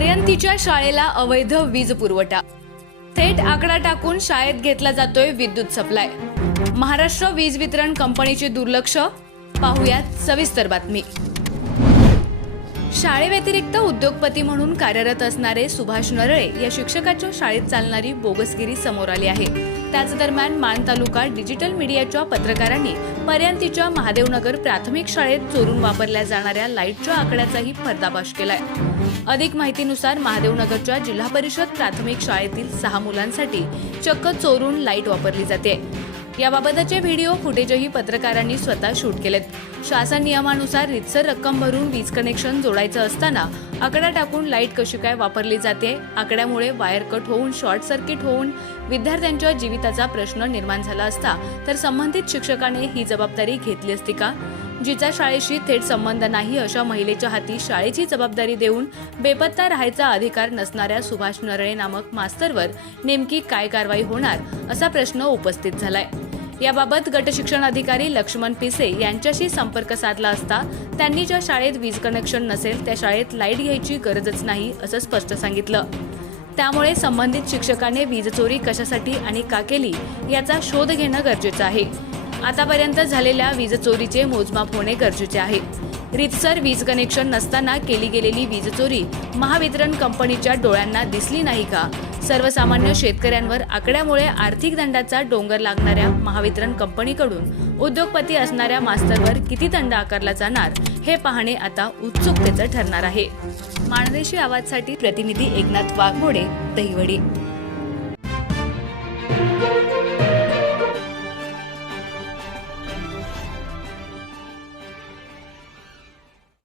पर्यंतीच्या शाळेला अवैध वीज पुरवठा. थेट आकडा टाकून शाळेत घेतला जातोय विद्युत सप्लाय. महाराष्ट्र वीज वितरण कंपनीचे दुर्लक्ष? पाहुयात सविस्तर बातमी. शाळेव्यतिरिक्त उद्योगपती म्हणून कार्यरत असणारे सुभाष नरळे या शिक्षकाच्या शाळेत चालणारी बोगसगिरी समोर आली आहे. त्याच दरम्यान मान तालुका डिजिटल मीडियाच्या पत्रकारांनी पर्यंतीच्या महादेवनगर प्राथमिक शाळेत चोरून वापरल्या जाणाऱ्या लाईटच्या आकड्याचाही पर्दाफाश केलाय. अधिक माहितीनुसार महादेवनगरच्या जिल्हा परिषद प्राथमिक शाळेतील सहा मुलांसाठी चक्क चोरून लाइट वापरली जाते. याबाबतचे व्हिडिओ फुटेजही पत्रकारांनी स्वतः शूट केलेत. शासन नियमानुसार रितसर रक्कम भरून वीज कनेक्शन जोडायचं असताना आकडा टाकून लाइट कशी काय वापरली जाते आकड्यामुळे वायर कट होऊन शॉर्ट सर्किट होऊन विद्यार्थ्यांच्या जीविताचा प्रश्न निर्माण झाला असता तर संबंधित शिक्षकाने ही जबाबदारी घेतली असती का? जिचा शाळेशी थेट संबंध नाही अशा महिलेच्या हाती शाळेची जबाबदारी देऊन बेपत्ता राहायचा अधिकार नसणाऱ्या सुभाष नरळे नामक मास्तरवर नेमकी काय कारवाई होणार असा प्रश्न उपस्थित झालाय. याबाबत गटशिक्षण अधिकारी लक्ष्मण पिसे यांच्याशी संपर्क साधला असता त्यांनी ज्या शाळेत वीज कनेक्शन नसेल त्या शाळेत लाइट घ्यायची गरजच नाही असं स्पष्ट सांगितलं. त्यामुळे संबंधित शिक्षकाने वीज चोरी कशासाठी आणि का केली याचा शोध घेणं गरजेचं आहे. आतापर्यंत झालेल्या वीज चोरीचे मोजमाप होणे गरजेचे आहे. रितसर वीज कनेक्शन नसताना केली गेलेली वीज चोरी महावितरण कंपनीच्या डोळ्यांना दिसली नाही का? सर्वसामान्य शेतकऱ्यांवर आकड्यामुळे आर्थिक दंडाचा डोंगर लागणाऱ्या महावितरण कंपनीकडून उद्योगपती असणाऱ्या मास्तरवर किती दंड आकारला जाणार हे पाहणे आता उत्सुकतेचं ठरणार आहे. माणदेशी आवाजसाठी प्रतिनिधी एकनाथ वाघमोडे दहिवडी.